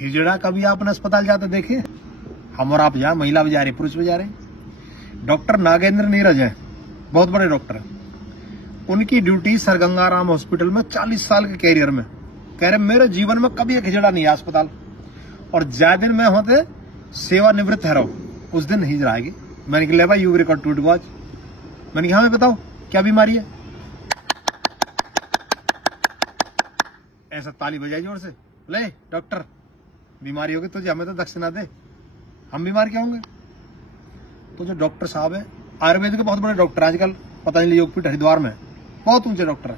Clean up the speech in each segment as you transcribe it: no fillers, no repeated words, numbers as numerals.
हिजड़ा कभी आपने अस्पताल जाते देखे? हम और आप जा, महिला भी जा रही, पुरुष भी जा रहे। डॉक्टर नागेंद्र नीरज है, बहुत बड़े डॉक्टर हैं। उनकी ड्यूटी सर गंगाराम हॉस्पिटल में 40 साल के कैरियर में, कह रहे मेरे जीवन में कभी एक हिजड़ा नहीं है अस्पताल, और ज्यादा दिन में होते सेवानिवृत्त है रहो, उस दिन हिजड़ा आएगी। मैंने कहा ले भाई यू रिकॉर्ड टूट गॉज। मैंने कहा हमें बताओ क्या बीमारी है। ऐसा ताली बजाई जोर से, ले डॉक्टर बीमारी होगी तुझे, हमें तो दक्षिणा दे, हम बीमार क्या होंगे। तो जो डॉक्टर साहब है आयुर्वेद के बहुत बड़े डॉक्टर, आजकल पतंजलि योगपीठ हरिद्वार में बहुत ऊंचे डॉक्टर है,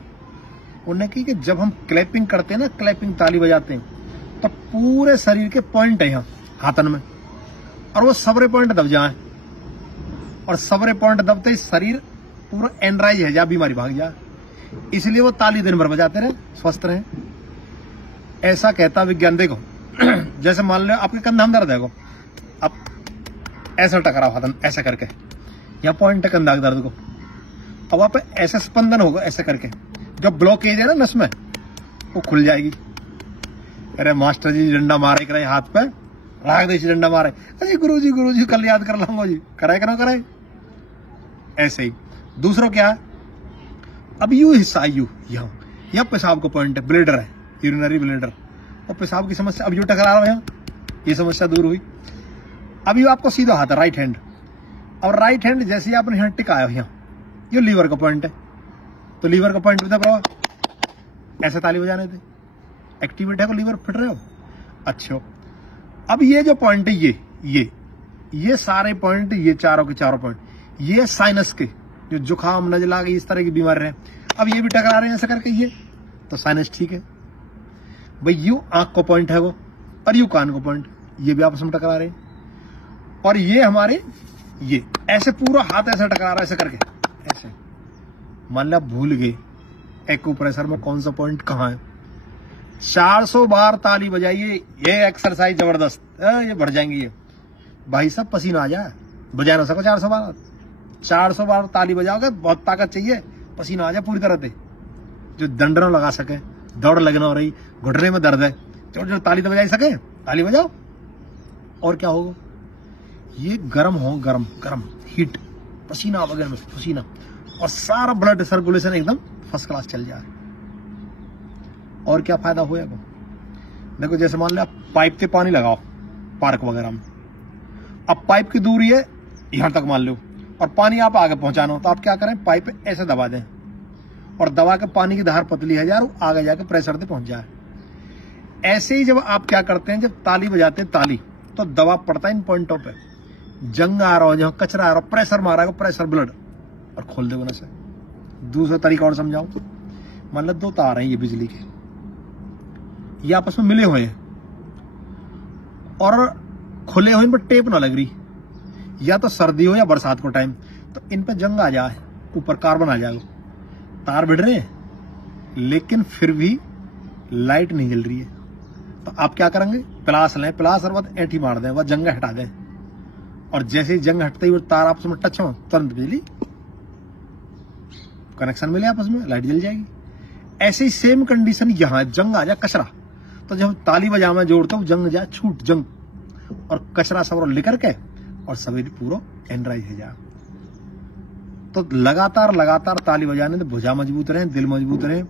उन्होंने कही कि जब हम क्लैपिंग करते हैं ना, क्लैपिंग ताली बजाते हैं, तो पूरे शरीर के पॉइंट है यहाँ हाथन में, और वो सबरे पॉइंट दब जाए, और सबरे पॉइंट दबते ही शरीर पूरा एनराइज है जा, बीमारी भाग जाए, इसलिए वो ताली दिन भर बजाते रहे, स्वस्थ रहे। ऐसा कहता विज्ञान। देखो जैसे मान लो आपके कंधा में दर्द है, अब ऐसा टकराओ हाथन ऐसा करके, या पॉइंट है कंधा के दर्द को, अब वहां पे ऐसा स्पंदन होगा ऐसा करके, जब ब्लॉकेज है ना नस में वो खुल जाएगी। अरे मास्टर जी डंडा मारे करे हाथ पे, राग देशी डंडा मारे, अरे गुरु जी कल याद कर लाऊंगा जी, कराए करो कराए। ऐसे ही दूसरा क्या है, अब यू हिस्सा यू यहाँ पेशाब का पॉइंट है, ब्लेडर है, यूरिनरी ब्लेडर, और पेशाब की समस्या, अब यू टकरा रहा है यहाँ, ये समस्या दूर हुई। अब यू आपको सीधा हाथ है राइट हैंड, और राइट हैंड जैसे ही आपने यहाँ टिकाया यहाँ, ये लीवर का पॉइंट है, तो लीवर का पॉइंट दब रहा, ऐसे ताली बजाने थे, एक्टिवेट है को लीवर फिट रहे हो। अच्छा अब ये जो पॉइंट है ये सारे पॉइंट, ये चारों के चारों पॉइंट, ये साइनस के जो जुकाम नजला इस तरह की बीमारी रहे, अब ये भी टकरा रहे हैं ऐसा करके, ये तो साइनस ठीक है भाई। यू आंख को पॉइंट है वो, और यू कान को पॉइंट, ये भी आपस में टकरा रहे हैं, और ये हमारे ये ऐसे पूरा हाथ ऐसे टकरा रहा है ऐसे करके, ऐसे मान लो भूल गए एक्यूप्रेशर में कौन सा पॉइंट कहाँ है। 400 बार ताली बजाइए, ये एक्सरसाइज जबरदस्त, ये बढ़ जाएंगी ये भाई साहब, पसीना आ जाए, बजा ना सको 400 बार ताली बजाओगे, बहुत ताकत चाहिए, पसीना आ जाए पूरी तरह से, जो दंडनों लगा सके, दौड़ लगना हो रही, घुटने में दर्द है, जो ताली तो बजा सके ताली बजाओ। और क्या होगा, ये गर्म हो, गर्म हीट, पसीना वगैरह में पसीना, और सारा ब्लड सर्कुलेशन एकदम फर्स्ट क्लास चल जाए। और क्या फायदा होएगा, देखो जैसे मान लो आप पाइप से पानी लगाओ पार्क वगैरह में, अब पाइप की दूरी है यहां तक मान लो, और पानी आप आगे पहुंचाना हो, तो आप क्या करें, पाइप ऐसे दबा दें, और दबा के पानी की धार पतली है यार, आगे जाके प्रेशर से पहुंच जाए। ऐसे ही जब आप क्या करते हैं, जब ताली बजाते हैं ताली, तो दबाव पड़ता है इन पॉइंटों पे, जंग आ रहा हो, जहां कचरा आ रहा हो, प्रेशर मारा, प्रेशर ब्लड, और खोल दे ना से। दूसरा तरीका और समझाऊं, मतलब 2 तार हैं ये बिजली के, ये आपस में मिले हुए हैं, और खुले हुए, इन पर टेप ना लग रही, या तो सर्दी हो या बरसात को टाइम, तो इन पर जंग आ जाए, ऊपर कार्बन आ जाएगा, तार भिड़ रहे हैं लेकिन फिर भी लाइट नहीं जल रही है, तो आप क्या करेंगे, प्लास लें, प्लास और बाद ऐंठी मार दें, वह जंग हटा दें, और जैसे ही जंग हटते ही वो तार आपस में टच हो, तुरंत बिजली कनेक्शन मिले आपस में, लाइट जल जाएगी। ऐसे ही सेम कंडीशन यहां, जंग आ जाए कचरा, तो जब ताली बजा में जोड़ते हो, जंग जाए छूट जंग, और कचरा सब लेकर के, और सवेरे पूरा एनराइज है जा। तो लगातार ताली बजाने से भुजा मजबूत रहे, दिल मजबूत रहे,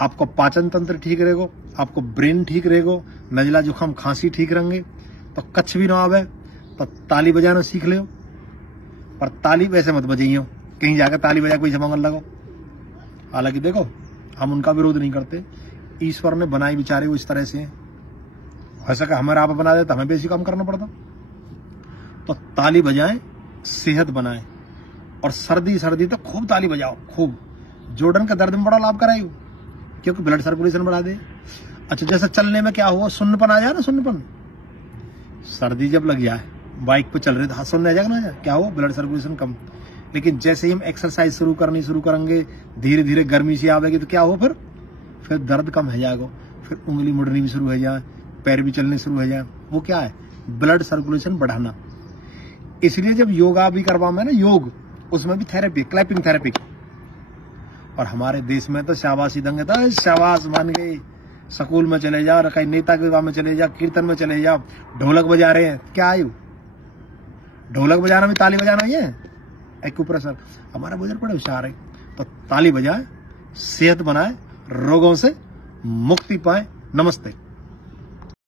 आपको पाचन तंत्र ठीक रहेगा, आपको ब्रेन ठीक रहेगा, नजला जुकाम खांसी ठीक रहेंगे, तो कच्छ भी ना आवे, तो ताली बजाना सीख ले। पर ताली वैसे मत बजाइयो, कहीं जाकर ताली बजा कोई जमांगल लगो। हालांकि देखो हम उनका विरोध नहीं करते, ईश्वर ने बनाई बेचारे वो इस तरह से, हो सका हमारा आप बना देता, हमें बेसी काम करना पड़ता। तो ताली बजाएं, सेहत बनाएं, और सर्दी तो खूब ताली बजाओ, खूब। जोड़न का दर्द में बड़ा लाभ कराई, क्योंकि ब्लड सर्कुलेशन बढ़ा दे। अच्छा जैसे चलने में क्या हुआ, सुन्नपन आ जाए ना, सुन्नपन, सर्दी जब लग जाए, बाइक पे चल रहे तो हाथ सुनने आ जाएगा ना, क्या हो, ब्लड सर्कुलेशन कम। लेकिन जैसे ही हम एक्सरसाइज शुरू करेंगे, धीरे धीरे गर्मी सी आवेगी, तो क्या हो, फिर दर्द कम हो जाएगा, फिर उंगली मुड़नी भी शुरू हो जाए, पैर भी चलने शुरू हो जाए। वो क्या है, ब्लड सर्कुलेशन बढ़ाना। इसलिए जब योगा भी करवा में ना, योग, उसमें भी थेरेपी, क्लैपिंग थेरेपी। और हमारे देश में तो शाबाशी दंगे था, शाबाश मान गए, स्कूल में चले जाओ, कहीं नेता के विवाह में चले जाओ, कीर्तन में चले जाओ, ढोलक बजा रहे हैं, क्या आयु? ढोलक बजाना भी ताली बजाना ही है। एक्यूप्रेशर। हमारा बुजुर्ग बड़े होशियार है, तो ताली बजाए, सेहत बनाए, रोगों से मुक्ति पाए। नमस्ते।